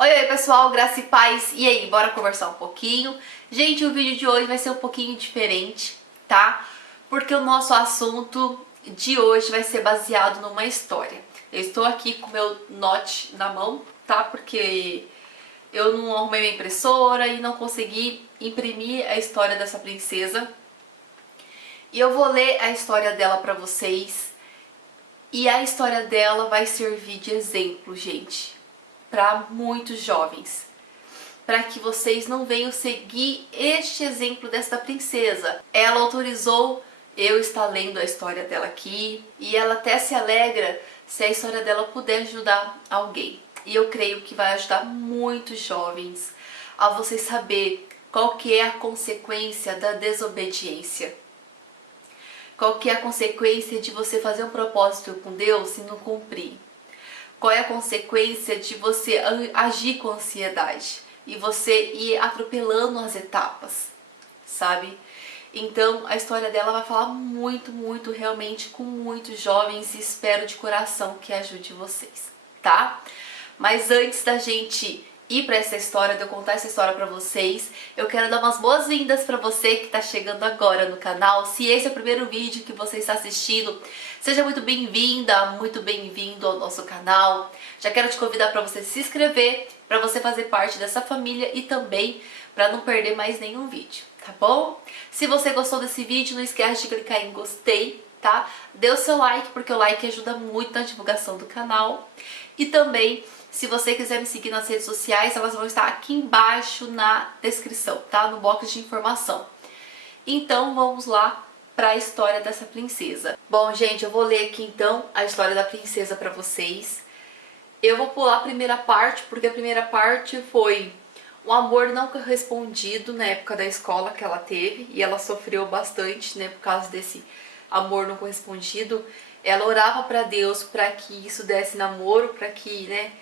Oi, oi pessoal, graça e paz. E aí, bora conversar um pouquinho? Gente, o vídeo de hoje vai ser um pouquinho diferente, tá? Porque o nosso assunto de hoje vai ser baseado numa história. Eu estou aqui com meu note na mão, tá? Porque eu não arrumei minha impressora e não consegui imprimir a história dessa princesa. E eu vou ler a história dela pra vocês. E a história dela vai servir de exemplo, gente, para muitos jovens, para que vocês não venham seguir este exemplo desta princesa. Ela autorizou eu estar lendo a história dela aqui e ela até se alegra se a história dela puder ajudar alguém. E eu creio que vai ajudar muitos jovens a vocês saber qual que é a consequência da desobediência. Qual que é a consequência de você fazer um propósito com Deus e não cumprir? Qual é a consequência de você agir com ansiedade e você ir atropelando as etapas, sabe? Então a história dela vai falar muito realmente com muitos jovens e espero de coração que ajude vocês, tá? Mas antes da gente ir para essa história, de eu contar essa história para vocês, eu quero dar umas boas-vindas para você que está chegando agora no canal. Se esse é o primeiro vídeo que você está assistindo, seja muito bem-vinda, muito bem-vindo ao nosso canal. Já quero te convidar para você se inscrever, para você fazer parte dessa família e também para não perder mais nenhum vídeo, tá bom? Se você gostou desse vídeo, não esquece de clicar em gostei, tá? Dê o seu like, porque o like ajuda muito na divulgação do canal. E também, se você quiser me seguir nas redes sociais, elas vão estar aqui embaixo na descrição, tá? No box de informação. Então vamos lá para a história dessa princesa. Bom, gente, eu vou ler aqui então a história da princesa para vocês. Eu vou pular a primeira parte, porque a primeira parte foi um amor não correspondido na época da escola que ela teve, e ela sofreu bastante, né, por causa desse amor não correspondido. Ela orava para Deus para que isso desse namoro, para que, né,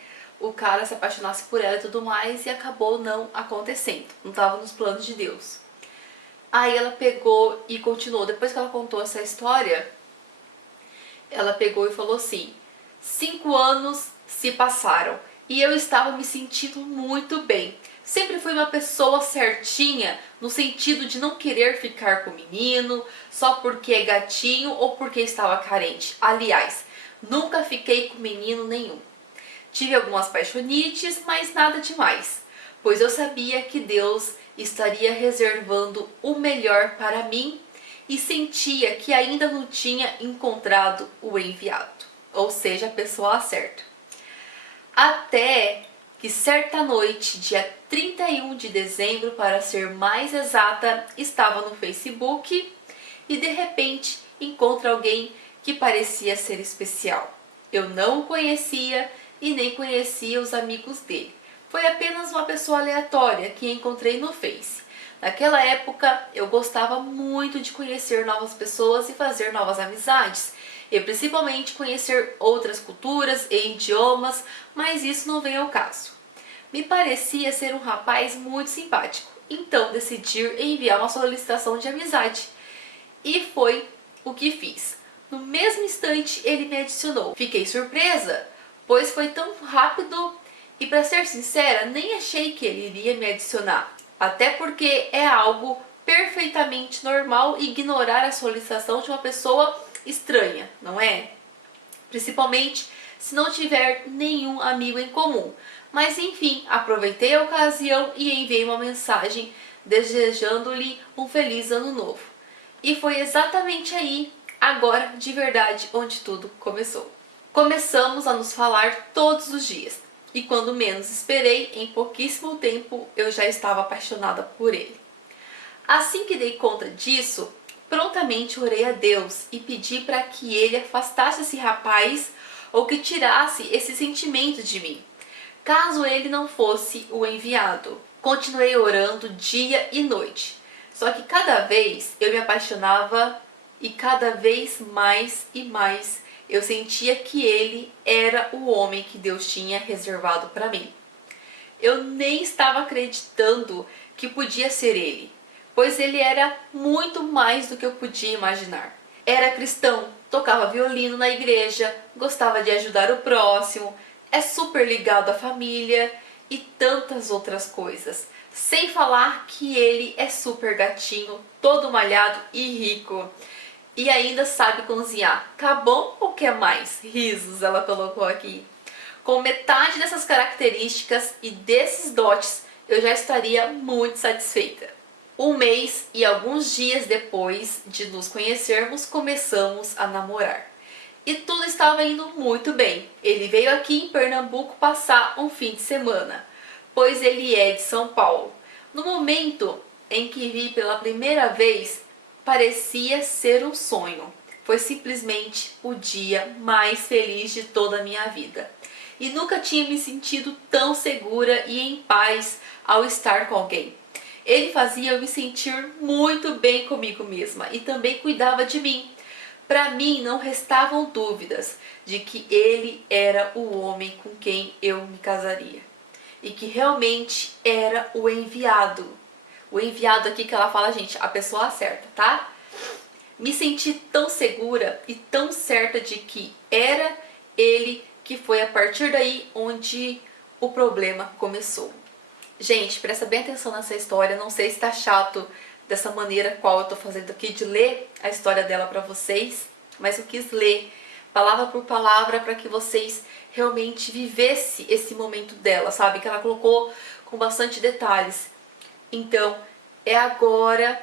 o cara se apaixonasse por ela e tudo mais, e acabou não acontecendo, não estava nos planos de Deus. Aí ela pegou e continuou. Depois que ela contou essa história, ela pegou e falou assim: 5 anos se passaram e eu estava me sentindo muito bem. Sempre fui uma pessoa certinha, no sentido de não querer ficar com o menino só porque é gatinho ou porque estava carente. Aliás, nunca fiquei com menino nenhum. Tive algumas paixonites, mas nada demais, pois eu sabia que Deus estaria reservando o melhor para mim e sentia que ainda não tinha encontrado o enviado, ou seja, a pessoa certa. Até que certa noite, dia 31 de dezembro, para ser mais exata, estava no Facebook e de repente encontra alguém que parecia ser especial. Eu não o conhecia e nem conhecia os amigos dele. Foi apenas uma pessoa aleatória que encontrei no Face. Naquela época eu gostava muito de conhecer novas pessoas e fazer novas amizades, e principalmente conhecer outras culturas e idiomas, mas isso não vem ao caso. Me parecia ser um rapaz muito simpático, então decidi enviar uma solicitação de amizade. E foi o que fiz. No mesmo instante ele me adicionou. Fiquei surpresa, pois foi tão rápido e, para ser sincera, nem achei que ele iria me adicionar. Até porque é algo perfeitamente normal ignorar a solicitação de uma pessoa estranha, não é? Principalmente se não tiver nenhum amigo em comum. Mas enfim, aproveitei a ocasião e enviei uma mensagem desejando-lhe um feliz ano novo. E foi exatamente aí, agora de verdade, onde tudo começou. Começamos a nos falar todos os dias. E quando menos esperei, em pouquíssimo tempo eu já estava apaixonada por ele. Assim que dei conta disso, prontamente orei a Deus e pedi para que ele afastasse esse rapaz ou que tirasse esse sentimento de mim, caso ele não fosse o enviado. Continuei orando dia e noite, só que cada vez eu me apaixonava e cada vez mais e mais eu sentia que ele era o homem que Deus tinha reservado para mim. Eu nem estava acreditando que podia ser ele, pois ele era muito mais do que eu podia imaginar. Era cristão, tocava violino na igreja, gostava de ajudar o próximo, é super ligado à família e tantas outras coisas. Sem falar que ele é super gatinho, todo malhado e rico. E ainda sabe cozinhar. Tá bom ou quer mais? Risos, ela colocou aqui. Com metade dessas características e desses dotes, eu já estaria muito satisfeita. Um mês e alguns dias depois de nos conhecermos, começamos a namorar. E tudo estava indo muito bem. Ele veio aqui em Pernambuco passar um fim de semana, pois ele é de São Paulo. No momento em que vi pela primeira vez, parecia ser um sonho. Foi simplesmente o dia mais feliz de toda a minha vida. E nunca tinha me sentido tão segura e em paz ao estar com alguém. Ele fazia eu me sentir muito bem comigo mesma e também cuidava de mim. Para mim não restavam dúvidas de que ele era o homem com quem eu me casaria. E que realmente era o enviado. O enviado aqui que ela fala, gente, a pessoa certa, tá? Me senti tão segura e tão certa de que era ele, que foi a partir daí onde o problema começou. Gente, presta bem atenção nessa história. Não sei se tá chato dessa maneira qual eu tô fazendo aqui de ler a história dela pra vocês, mas eu quis ler palavra por palavra para que vocês realmente vivessem esse momento dela, sabe? Que ela colocou com bastante detalhes. Então, é agora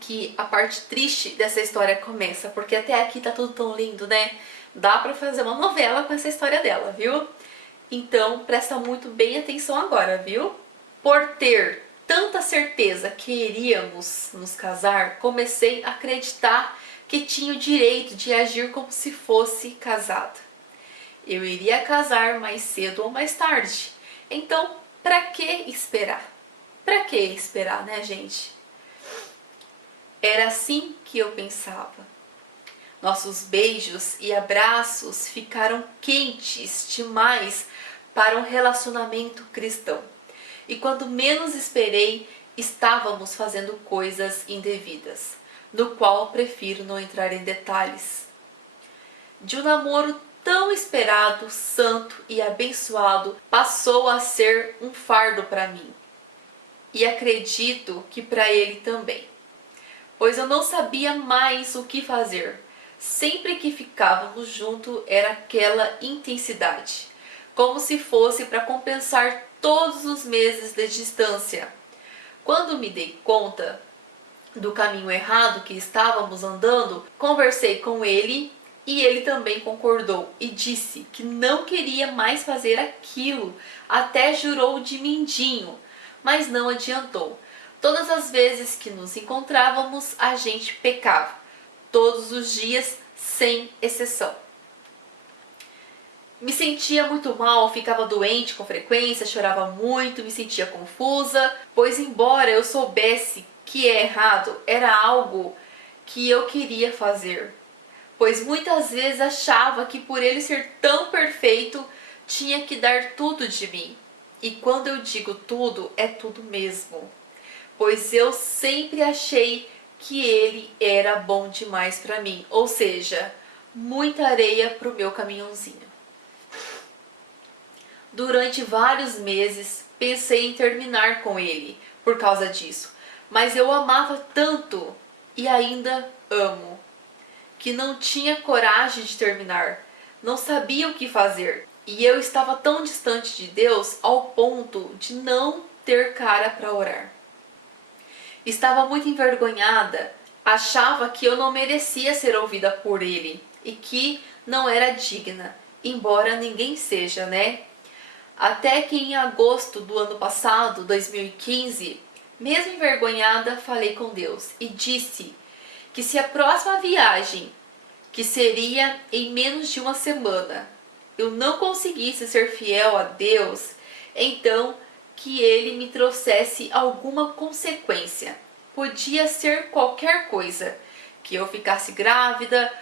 que a parte triste dessa história começa, porque até aqui tá tudo tão lindo, né? Dá pra fazer uma novela com essa história dela, viu? Então, presta muito bem atenção agora, viu? Por ter tanta certeza que iríamos nos casar, comecei a acreditar que tinha o direito de agir como se fosse casada. Eu iria casar mais cedo ou mais tarde. Então, pra que esperar? Pra que esperar, né, gente? Era assim que eu pensava. Nossos beijos e abraços ficaram quentes demais para um relacionamento cristão. E quando menos esperei, estávamos fazendo coisas indevidas, no qual prefiro não entrar em detalhes. De um namoro tão esperado, santo e abençoado, passou a ser um fardo para mim. E acredito que para ele também. Pois eu não sabia mais o que fazer. Sempre que ficávamos juntos era aquela intensidade, como se fosse para compensar todos os meses de distância. Quando me dei conta do caminho errado que estávamos andando, conversei com ele e ele também concordou e disse que não queria mais fazer aquilo, até jurou de mindinho, mas não adiantou. Todas as vezes que nos encontrávamos, a gente pecava, todos os dias, sem exceção. Me sentia muito mal, ficava doente com frequência, chorava muito, me sentia confusa, pois embora eu soubesse que é errado, era algo que eu queria fazer. Pois muitas vezes achava que por ele ser tão perfeito, tinha que dar tudo de mim. E quando eu digo tudo, é tudo mesmo. Pois eu sempre achei que ele era bom demais para mim, ou seja, muita areia para o meu caminhãozinho. Durante vários meses pensei em terminar com ele por causa disso, mas eu amava tanto e ainda amo, que não tinha coragem de terminar, não sabia o que fazer. E eu estava tão distante de Deus ao ponto de não ter cara para orar. Estava muito envergonhada, achava que eu não merecia ser ouvida por ele e que não era digna, embora ninguém seja, né? Até que em agosto do ano passado, 2015, mesmo envergonhada, falei com Deus e disse que se a próxima viagem, que seria em menos de uma semana, eu não conseguisse ser fiel a Deus, então que ele me trouxesse alguma consequência. Podia ser qualquer coisa, que eu ficasse grávida,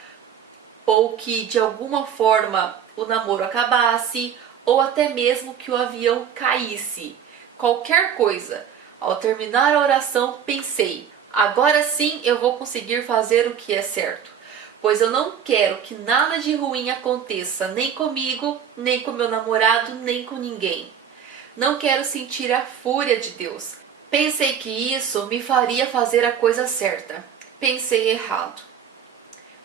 ou que de alguma forma o namoro acabasse, ou até mesmo que o avião caísse. Qualquer coisa. Ao terminar a oração, pensei, agora sim eu vou conseguir fazer o que é certo, pois eu não quero que nada de ruim aconteça, nem comigo, nem com meu namorado, nem com ninguém. Não quero sentir a fúria de Deus. Pensei que isso me faria fazer a coisa certa. Pensei errado.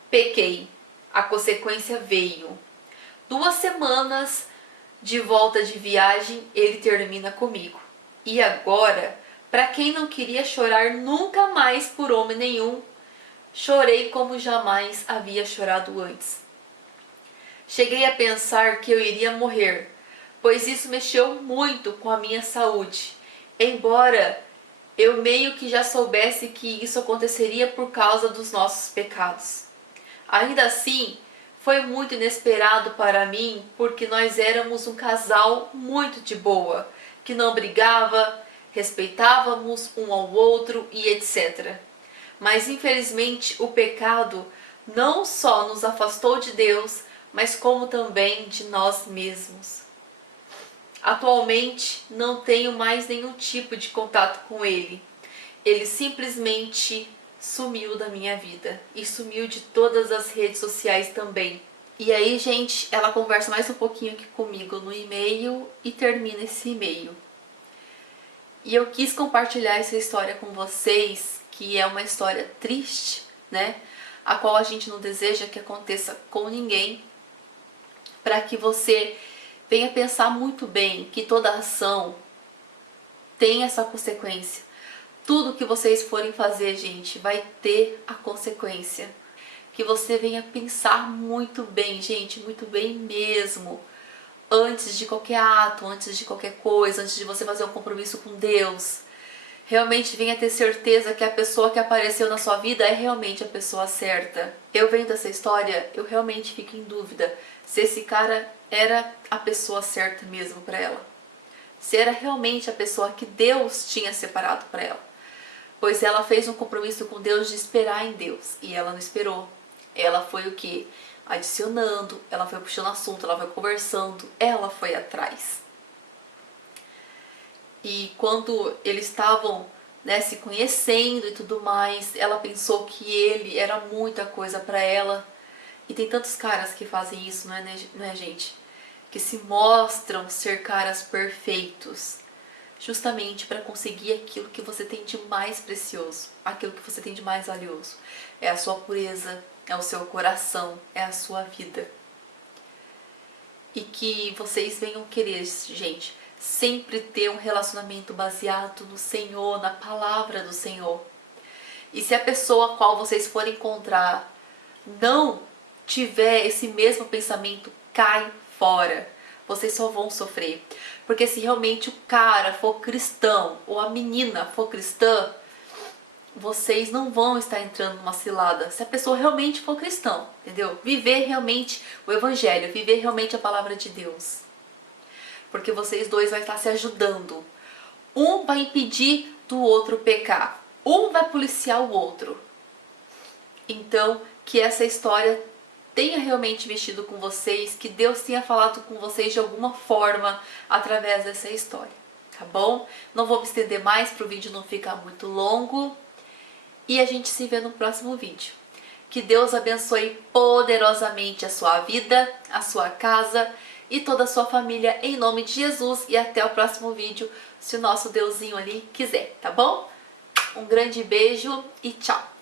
Pequei. A consequência veio. 2 semanas de volta de viagem, ele termina comigo. E agora, para quem não queria chorar nunca mais por homem nenhum, chorei como jamais havia chorado antes. Cheguei a pensar que eu iria morrer, pois isso mexeu muito com a minha saúde, embora eu meio que já soubesse que isso aconteceria por causa dos nossos pecados. Ainda assim, foi muito inesperado para mim, porque nós éramos um casal muito de boa, que não brigava, respeitávamos um ao outro e etc. Mas infelizmente o pecado não só nos afastou de Deus, mas como também de nós mesmos. Atualmente não tenho mais nenhum tipo de contato com ele. Ele simplesmente sumiu da minha vida e sumiu de todas as redes sociais também. E aí, gente, ela conversa mais um pouquinho aqui comigo no e-mail e termina esse e-mail. E eu quis compartilhar essa história com vocês, que é uma história triste, né? A qual a gente não deseja que aconteça com ninguém, para que você venha pensar muito bem que toda ação tem essa consequência. Tudo que vocês forem fazer, gente, vai ter a consequência. Que você venha pensar muito bem, gente, muito bem mesmo. Antes de qualquer ato, antes de qualquer coisa, antes de você fazer um compromisso com Deus. Realmente venha ter certeza que a pessoa que apareceu na sua vida é realmente a pessoa certa. Eu vendo essa história, eu realmente fico em dúvida se esse cara era a pessoa certa mesmo para ela. Se era realmente a pessoa que Deus tinha separado para ela. Pois ela fez um compromisso com Deus de esperar em Deus e ela não esperou. Ela foi o que? Adicionando, ela foi puxando assunto, ela foi conversando, ela foi atrás. E quando eles estavam, né, se conhecendo e tudo mais, ela pensou que ele era muita coisa para ela. E tem tantos caras que fazem isso, não é, gente? Que se mostram ser caras perfeitos, justamente para conseguir aquilo que você tem de mais precioso, aquilo que você tem de mais valioso. É a sua pureza, é o seu coração, é a sua vida. E que vocês venham querer, gente, sempre ter um relacionamento baseado no Senhor, na palavra do Senhor. E se a pessoa a qual vocês forem encontrar não tiver esse mesmo pensamento, cai fora. Vocês só vão sofrer. Porque se realmente o cara for cristão ou a menina for cristã, vocês não vão estar entrando numa cilada. Se a pessoa realmente for cristão, entendeu? Viver realmente o evangelho, viver realmente a palavra de Deus. Porque vocês dois vão estar se ajudando. Um vai impedir do outro pecar. Um vai policiar o outro. Então, que essa história tenha realmente mexido com vocês, que Deus tenha falado com vocês de alguma forma através dessa história, tá bom? Não vou me estender mais para o vídeo não ficar muito longo e a gente se vê no próximo vídeo. Que Deus abençoe poderosamente a sua vida, a sua casa e toda a sua família em nome de Jesus e até o próximo vídeo, se o nosso Deusinho ali quiser, tá bom? Um grande beijo e tchau!